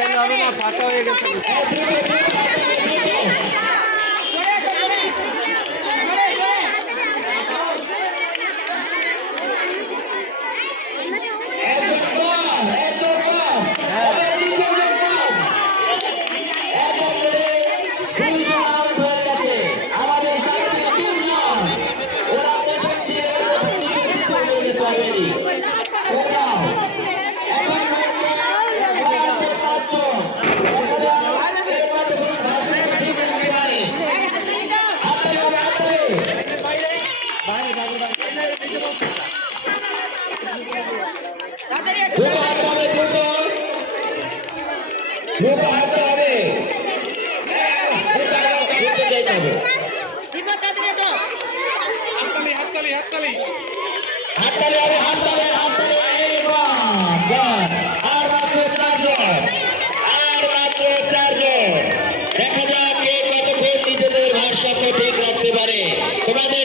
জায়গা হবে না ফাঁকা হয়ে গেছে দেখা যাক কে কতক্ষণ নিজেদের ভারসাম্য ঠিক রাখতে পারে। তোমাদের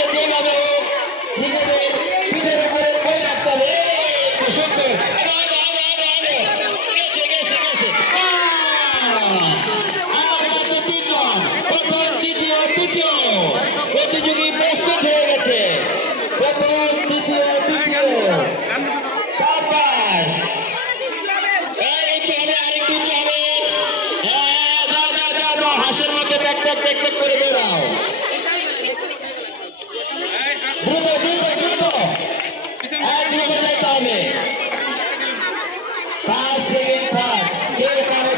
টক টক টক করে বেড়াও।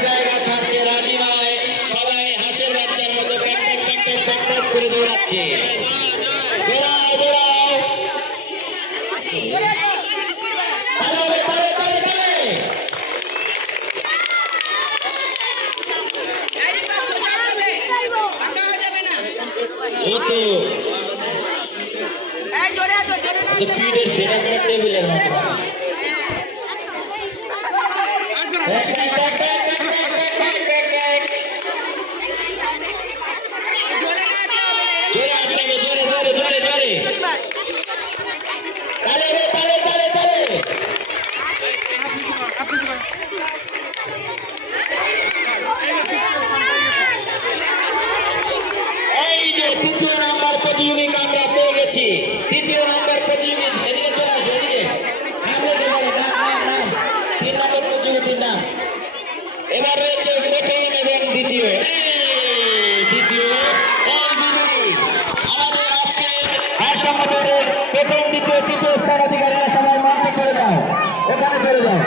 জায়গা ছাড়তে রাজি নয়। সবাই হাঁসের বাচ্চার মতো টক করে দৌড়াচ্ছে। বেড়াও। ও তো আচ্ছা পিঠের সেটা টেবিলের মতো নাম্বার প্রতিযোগীকে আমরা পেয়ে গেছি। তৃতীয় নাম্বার প্রতিযোগী এদিকে চলে আসো, এদিকে। তিন নম্বর প্রতিযোগীর নাম। এবার রয়েছে প্রথম এবং দ্বিতীয়। দ্বিতীয়। আমাদের আজকে ভারসাম্য দৌড়ের প্রথম, দ্বিতীয়, তৃতীয় স্থান অধিকারীরা সবাই মঞ্চে চলে যাও। ওখানে চলে যাও।